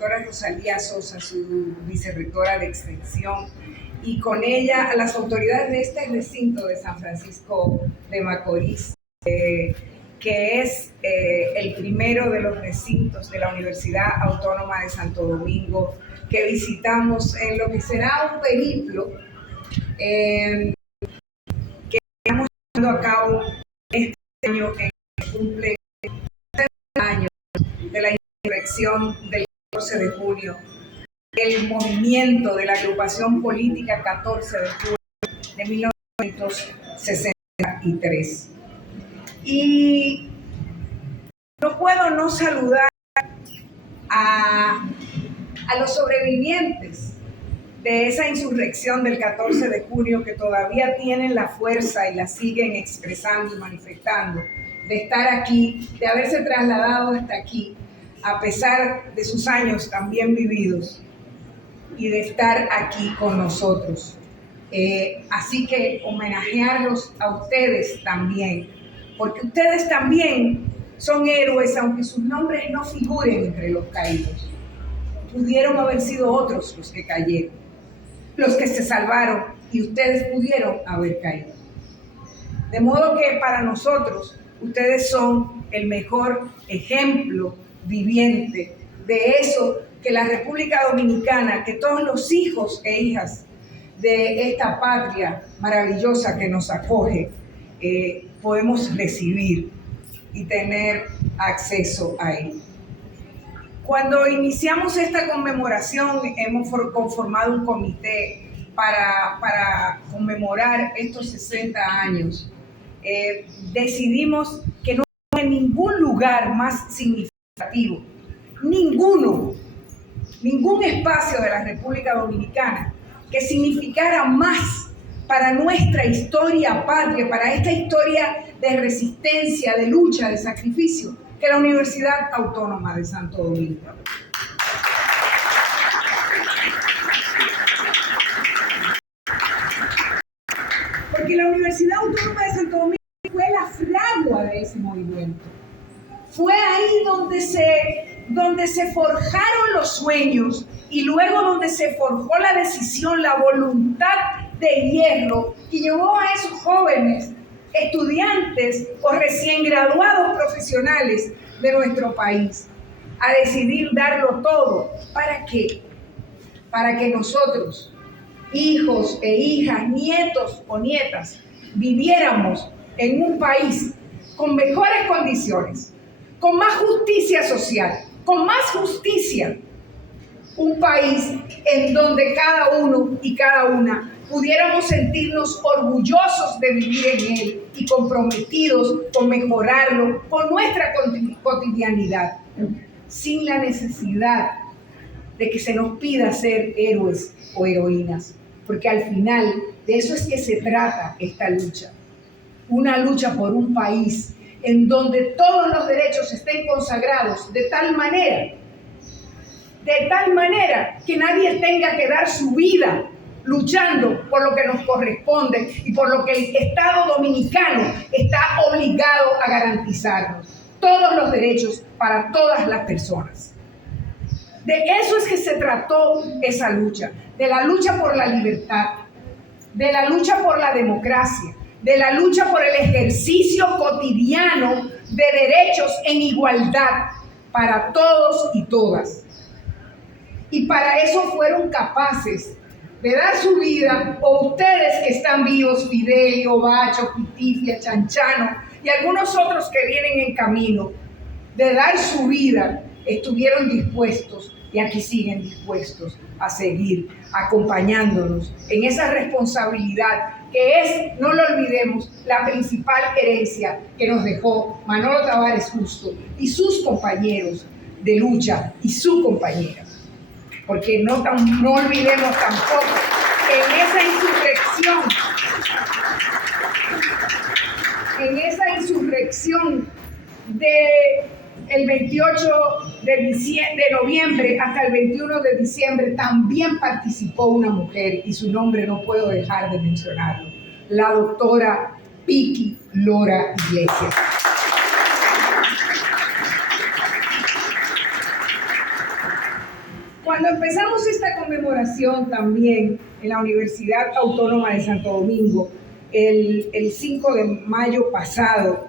doctora Rosalía Sosa, su vicerrectora de Extensión, y con ella a las autoridades de este recinto de San Francisco de Macorís, que es el primero de los recintos de la Universidad Autónoma de Santo Domingo, que visitamos en lo que será un periplo que estamos llevando a cabo este año, que cumple 70 años de la insurrección del 14 de junio, el movimiento de la agrupación política 14 de julio de 1963. Y no puedo no saludar a los sobrevivientes de esa insurrección del 14 de junio, que todavía tienen la fuerza y la siguen expresando y manifestando, de estar aquí, de haberse trasladado hasta aquí, a pesar de sus años también vividos, y de estar aquí con nosotros. Así que homenajearlos a ustedes también, porque ustedes también son héroes, aunque sus nombres no figuren entre los caídos. Pudieron haber sido otros los que cayeron, los que se salvaron, y ustedes pudieron haber caído. De modo que para nosotros, ustedes son el mejor ejemplo viviente de eso que la República Dominicana, que todos los hijos e hijas de esta patria maravillosa que nos acoge, podemos recibir y tener acceso a él. Cuando iniciamos esta conmemoración, hemos conformado un comité para conmemorar estos 60 años. Decidimos que no hay ningún lugar más significativo, ningún espacio de la República Dominicana que significara más para nuestra historia patria, para esta historia de resistencia, de lucha, de sacrificio, que la Universidad Autónoma de Santo Domingo. Porque la Universidad Autónoma de Santo Domingo fue la fragua de ese movimiento. Fue ahí donde se forjaron los sueños, y luego donde se forjó la decisión, la voluntad de hierro que llevó a esos jóvenes estudiantes o recién graduados profesionales de nuestro país a decidir darlo todo. ¿Para qué? Para que nosotros, hijos e hijas, nietos o nietas, viviéramos en un país con mejores condiciones, con más justicia social, con más justicia. Un país en donde cada uno y cada una pudiéramos sentirnos orgullosos de vivir en él y comprometidos con mejorarlo con nuestra cotidianidad, sin la necesidad de que se nos pida ser héroes o heroínas, porque al final de eso es que se trata esta lucha. Una lucha por un país en donde todos los derechos estén consagrados de tal manera que nadie tenga que dar su vida luchando por lo que nos corresponde y por lo que el Estado dominicano está obligado a garantizarnos. Todos los derechos para todas las personas. De eso es que se trató esa lucha, de la lucha por la libertad, de la lucha por la democracia, de la lucha por el ejercicio cotidiano de derechos en igualdad para todos y todas. Y para eso fueron capaces de dar su vida, o ustedes que están vivos, Fidelio, Bacho, Pitifia, Chanchano y algunos otros que vienen en camino, de dar su vida, estuvieron dispuestos y aquí siguen dispuestos a seguir acompañándonos en esa responsabilidad que es, no lo olvidemos, la principal herencia que nos dejó Manolo Tavares Justo y sus compañeros de lucha y su compañera. Porque no olvidemos tampoco que en esa insurrección del 28 de noviembre hasta el 21 de diciembre también participó una mujer, y su nombre no puedo dejar de mencionarlo, la doctora Piqui Lora Iglesias. Cuando empezamos esta conmemoración también en la Universidad Autónoma de Santo Domingo, el 5 de mayo pasado,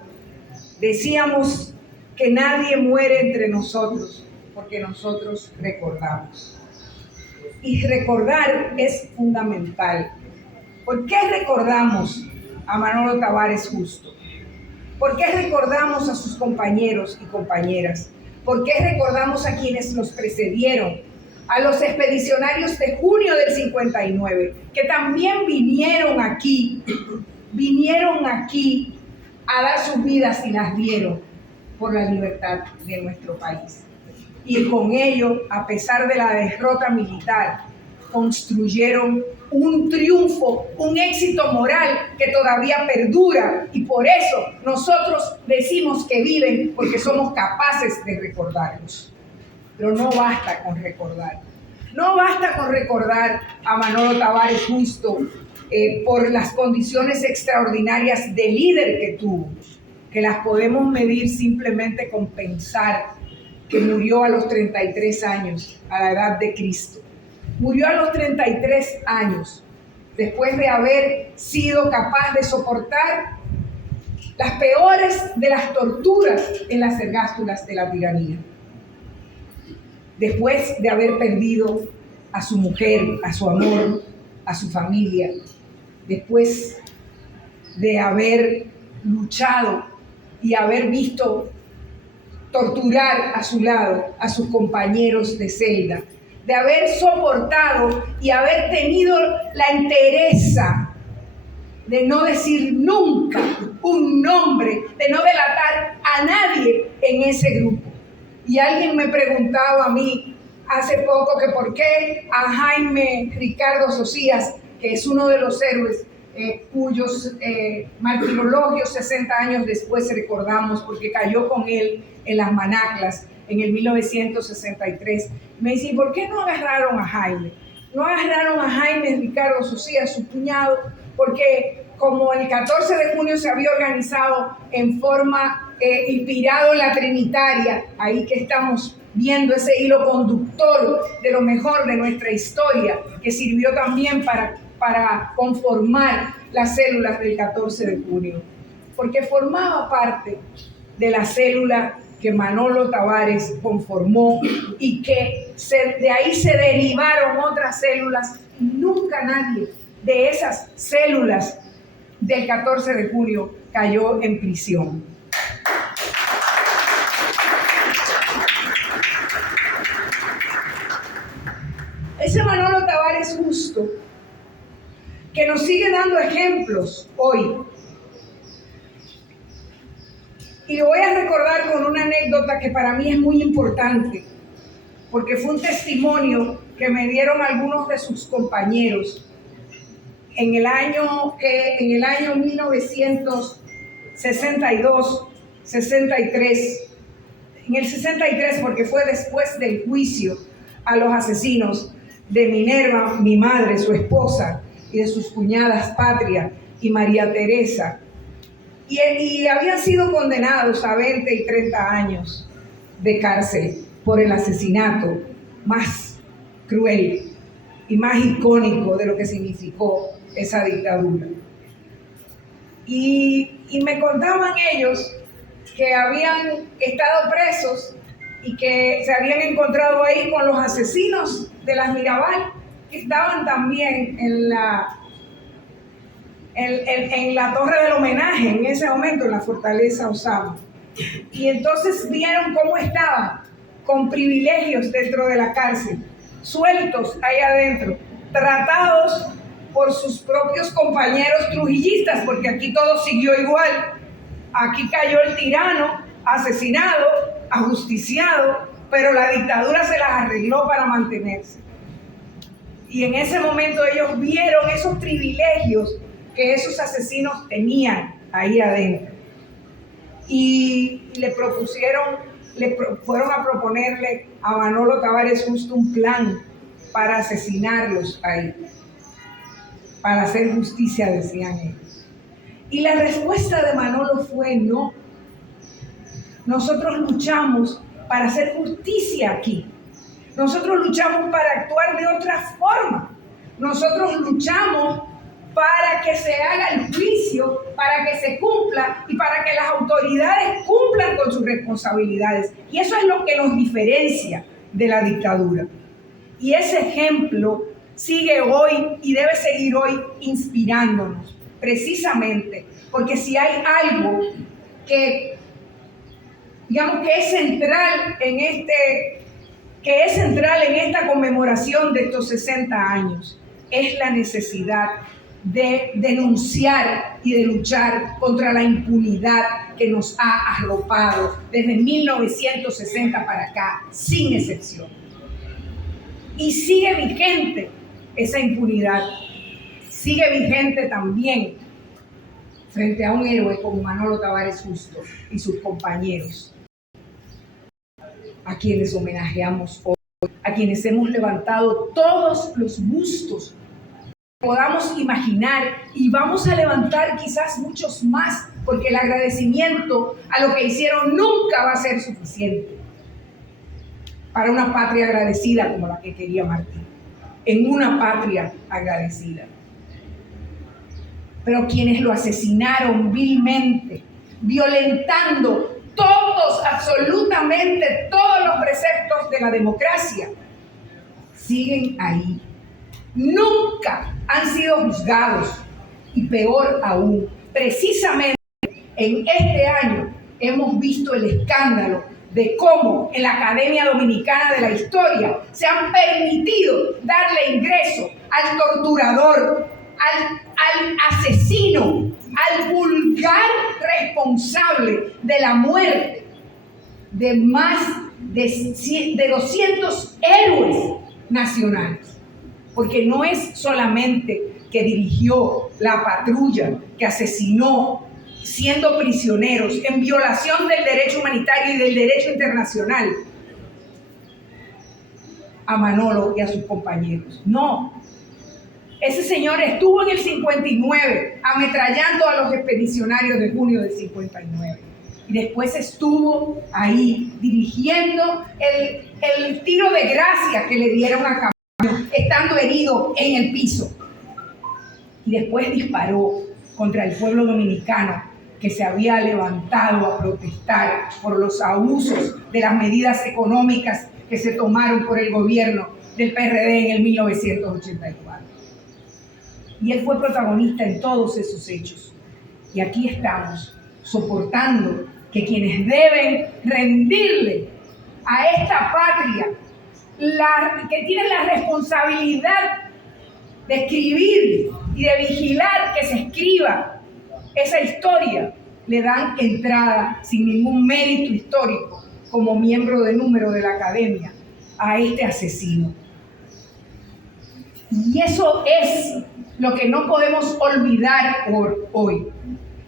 decíamos que nadie muere entre nosotros porque nosotros recordamos. Y recordar es fundamental. ¿Por qué recordamos a Manolo Tavares Justo? ¿Por qué recordamos a sus compañeros y compañeras? ¿Por qué recordamos a quienes los precedieron? A los expedicionarios de junio del 59, que también vinieron aquí a dar sus vidas y las dieron por la libertad de nuestro país. Y con ello, a pesar de la derrota militar, construyeron un triunfo, un éxito moral que todavía perdura, y por eso nosotros decimos que viven, porque somos capaces de recordarlos. Pero no basta con recordar. No basta con recordar a Manolo Tavares Justo por las condiciones extraordinarias de líder que tuvo, que las podemos medir simplemente con pensar que murió a los 33 años, a la edad de Cristo. Murió a los 33 años, después de haber sido capaz de soportar las peores de las torturas en las ergástulas de la tiranía. Después de haber perdido a su mujer, a su amor, a su familia. Después de haber luchado y haber visto torturar a su lado a sus compañeros de celda, de haber soportado y haber tenido la entereza de no decir nunca un nombre, de no delatar a nadie en ese grupo. Y alguien me preguntaba a mí hace poco que por qué a Jaime Ricardo Socias, que es uno de los héroes cuyos martirologios 60 años después recordamos, porque cayó con él en las Manaclas en el 1963. Me dice, ¿y por qué no agarraron a Jaime? No agarraron a Jaime Ricardo Socias, su cuñado, porque como el 14 de junio se había organizado en forma inspirado en la Trinitaria, ahí que estamos viendo ese hilo conductor de lo mejor de nuestra historia, que sirvió también para conformar las células del 14 de junio, porque formaba parte de la célula que Manolo Tavares conformó y que de ahí se derivaron otras células, y nunca nadie de esas células del 14 de junio cayó en prisión. Ese Manolo Tavares Justo, que nos sigue dando ejemplos hoy. Y lo voy a recordar con una anécdota que para mí es muy importante, porque fue un testimonio que me dieron algunos de sus compañeros en el año 1962, 63, en el 63, porque fue después del juicio a los asesinos de Minerva, mi madre, su esposa, y de sus cuñadas Patria y María Teresa. Y habían sido condenados a 20 y 30 años de cárcel por el asesinato más cruel y más icónico de lo que significó esa dictadura. Y me contaban ellos que habían estado presos y que se habían encontrado ahí con los asesinos de las Mirabal, que estaban también en la torre del homenaje en ese momento, en la fortaleza Osama. Y entonces vieron cómo estaban con privilegios dentro de la cárcel, sueltos ahí adentro, tratados por sus propios compañeros trujillistas, porque aquí todo siguió igual. Aquí cayó el tirano, asesinado, ajusticiado, pero la dictadura se las arregló para mantenerse. Y en ese momento ellos vieron esos privilegios que esos asesinos tenían ahí adentro. Y fueron a proponerle a Manolo Tavares Justo un plan para asesinarlos ahí, para hacer justicia, decían ellos. Y la respuesta de Manolo fue no. Nosotros luchamos para hacer justicia aquí. Nosotros luchamos para actuar de otra forma. Nosotros luchamos para que se haga el juicio, para que se cumpla y para que las autoridades cumplan con sus responsabilidades. Y eso es lo que nos diferencia de la dictadura. Y ese ejemplo sigue hoy y debe seguir hoy inspirándonos, precisamente, porque si hay algo que, digamos, que es central en esta conmemoración de estos 60 años, es la necesidad de denunciar y de luchar contra la impunidad que nos ha arropado desde 1960 para acá, sin excepción. Y sigue vigente esa impunidad, sigue vigente también frente a un héroe como Manolo Tavares Justo y sus compañeros, a quienes homenajeamos hoy, a quienes hemos levantado todos los bustos podamos imaginar, y vamos a levantar quizás muchos más, porque el agradecimiento a lo que hicieron nunca va a ser suficiente para una patria agradecida como la que quería Martín, en una patria agradecida. Pero quienes lo asesinaron vilmente, violentando absolutamente todos los preceptos de la democracia, siguen ahí. Nunca han sido juzgados, y peor aún, precisamente en este año hemos visto el escándalo de cómo en la Academia Dominicana de la Historia se han permitido darle ingreso al torturador, al asesino, al vulgar responsable de la muerte de más de 200 héroes nacionales. Porque no es solamente que dirigió la patrulla que asesinó siendo prisioneros en violación del derecho humanitario y del derecho internacional a Manolo y a sus compañeros. No. Ese señor estuvo en el 59 ametrallando a los expedicionarios de junio del 59. Y después estuvo ahí dirigiendo el tiro de gracia que le dieron a Camacho, estando herido en el piso. Y después disparó contra el pueblo dominicano que se había levantado a protestar por los abusos de las medidas económicas que se tomaron por el gobierno del PRD en el 1984. Y él fue protagonista en todos esos hechos. Y aquí estamos, soportando que quienes deben rendirle a esta patria, que tienen la responsabilidad de escribir y de vigilar que se escriba esa historia, le dan entrada sin ningún mérito histórico como miembro de número de la academia a este asesino. Y eso es lo que no podemos olvidar por hoy.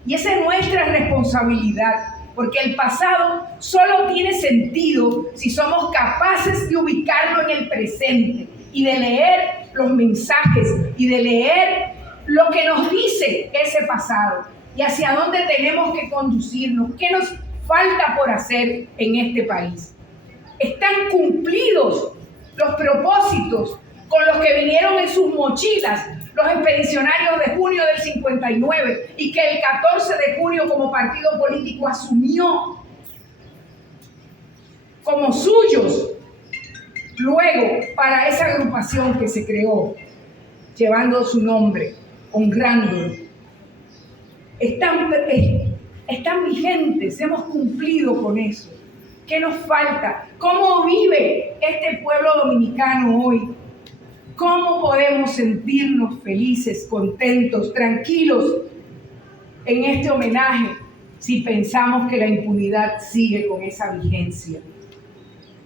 Y esa es nuestra responsabilidad, porque el pasado solo tiene sentido si somos capaces de ubicarlo en el presente y de leer los mensajes y de leer lo que nos dice ese pasado y hacia dónde tenemos que conducirnos, qué nos falta por hacer en este país. Están cumplidos los propósitos con los que vinieron en sus mochilas los expedicionarios de junio del 59 y que el 14 de junio como partido político asumió como suyos luego para esa agrupación que se creó, llevando su nombre, honrándolo. Están vigentes, hemos cumplido con eso. ¿Qué nos falta? ¿Cómo vive este pueblo dominicano hoy? ¿Cómo podemos sentirnos felices, contentos, tranquilos en este homenaje si pensamos que la impunidad sigue con esa vigencia?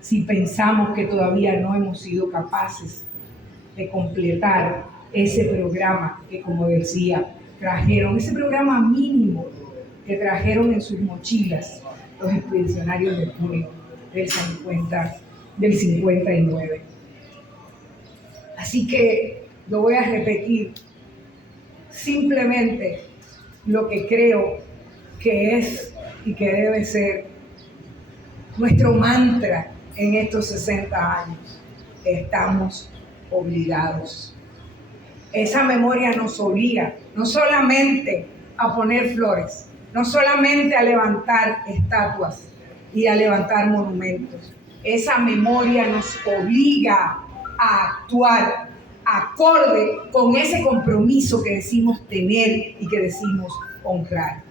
Si pensamos que todavía no hemos sido capaces de completar ese programa que, como decía, trajeron, ese programa mínimo que trajeron en sus mochilas los expedicionarios de junio del 59. Así que lo voy a repetir, simplemente lo que creo que es y que debe ser nuestro mantra en estos 60 años. estamos obligados. Esa memoria nos obliga no solamente a poner flores, no solamente a levantar estatuas y a levantar monumentos. Esa memoria nos obliga a actuar acorde con ese compromiso que decimos tener y que decimos honrar.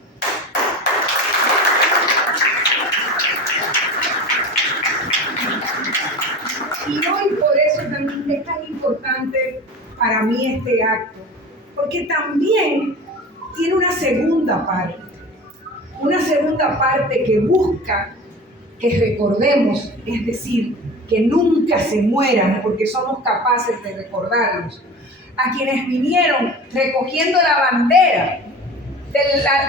Y hoy por eso también es tan importante para mí este acto, porque también tiene una segunda parte que busca que recordemos, es decir, que nunca se mueran, porque somos capaces de recordarlos, a quienes vinieron recogiendo la bandera de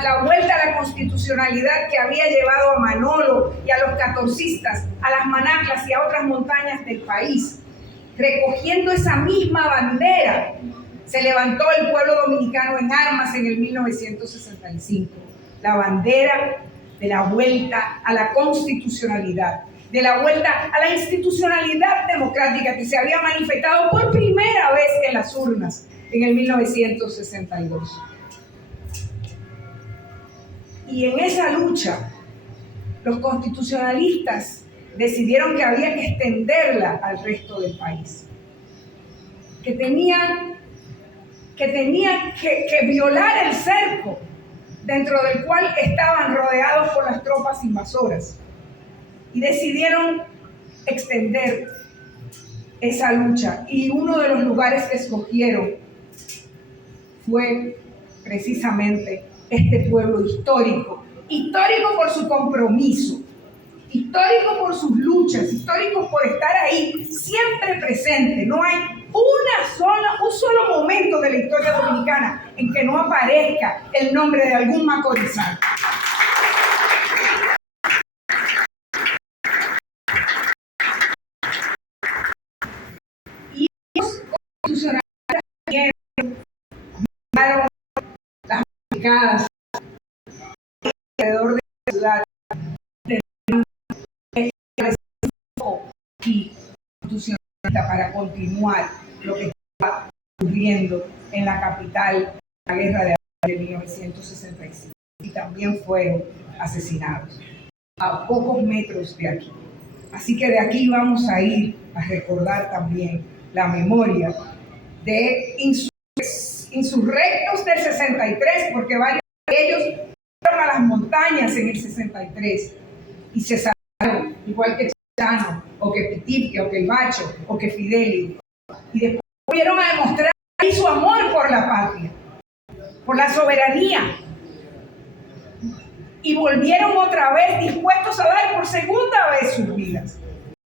la vuelta a la constitucionalidad que había llevado a Manolo y a los catorcistas, a las Manaclas y a otras montañas del país. Recogiendo esa misma bandera, se levantó el pueblo dominicano en armas en el 1965. La bandera de la vuelta a la constitucionalidad, de la vuelta a la institucionalidad democrática que se había manifestado por primera vez en las urnas en el 1962. Y en esa lucha, los constitucionalistas decidieron que había que extenderla al resto del país, que tenían que violar el cerco dentro del cual estaban rodeados por las tropas invasoras, y decidieron extender esa lucha. Y uno de los lugares que escogieron fue precisamente este pueblo histórico por su compromiso, histórico por sus luchas, histórico por estar ahí siempre presente. No hay un solo momento de la historia dominicana en que no aparezca el nombre de algún macorizano. Y los constitucionalistas llevaron las barricadas alrededor de la ciudad y constitucionalista para continuar lo que estaba ocurriendo en la capital, la guerra de 1965, y también fueron asesinados a pocos metros de aquí. Así que de aquí vamos a ir a recordar también la memoria de insurrectos del 63, porque varios de ellos fueron a las montañas en el 63 y se salvaron, igual que Chano, o que Pitipia, o que el Bacho, o que Fidelio. Y después volvieron a demostrar ahí su amor por la patria, por la soberanía. Y volvieron otra vez dispuestos a dar por segunda vez sus vidas.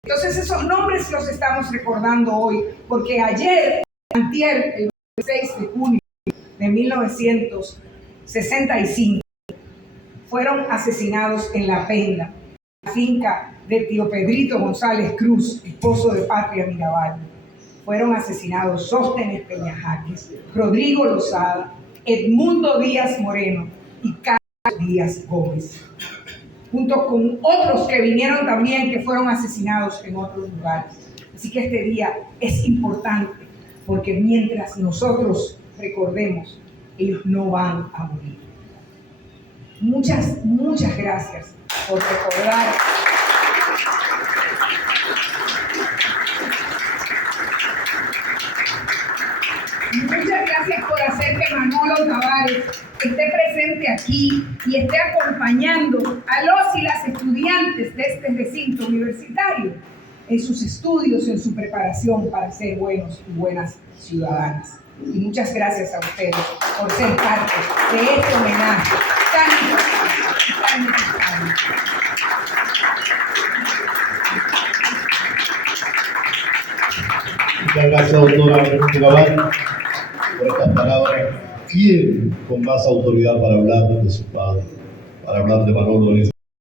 Entonces esos nombres los estamos recordando hoy, porque ayer, antier, el 26 de junio de 1965, fueron asesinados en La Penda, la finca de tío Pedrito González Cruz, esposo de Patria Mirabal. Fueron asesinados Sóstenes Peñajaques, Rodrigo Lozada, Edmundo Díaz Moreno y Carlos Díaz Gómez, junto con otros que vinieron también, que fueron asesinados en otros lugares. Así que este día es importante, porque mientras nosotros recordemos, ellos no van a morir. Muchas gracias por recordar. Muchas gracias por hacer que Manolo Tavares esté presente aquí y esté acompañando a los y las estudiantes de este recinto universitario en sus estudios, en su preparación para ser buenos y buenas ciudadanas. Y muchas gracias a ustedes por ser parte de este homenaje tan importante, tan necesario. Muchas gracias, doctora Mirabal, por estas palabras. ¿Quién con más autoridad para hablar de su padre, para hablar de Manolo en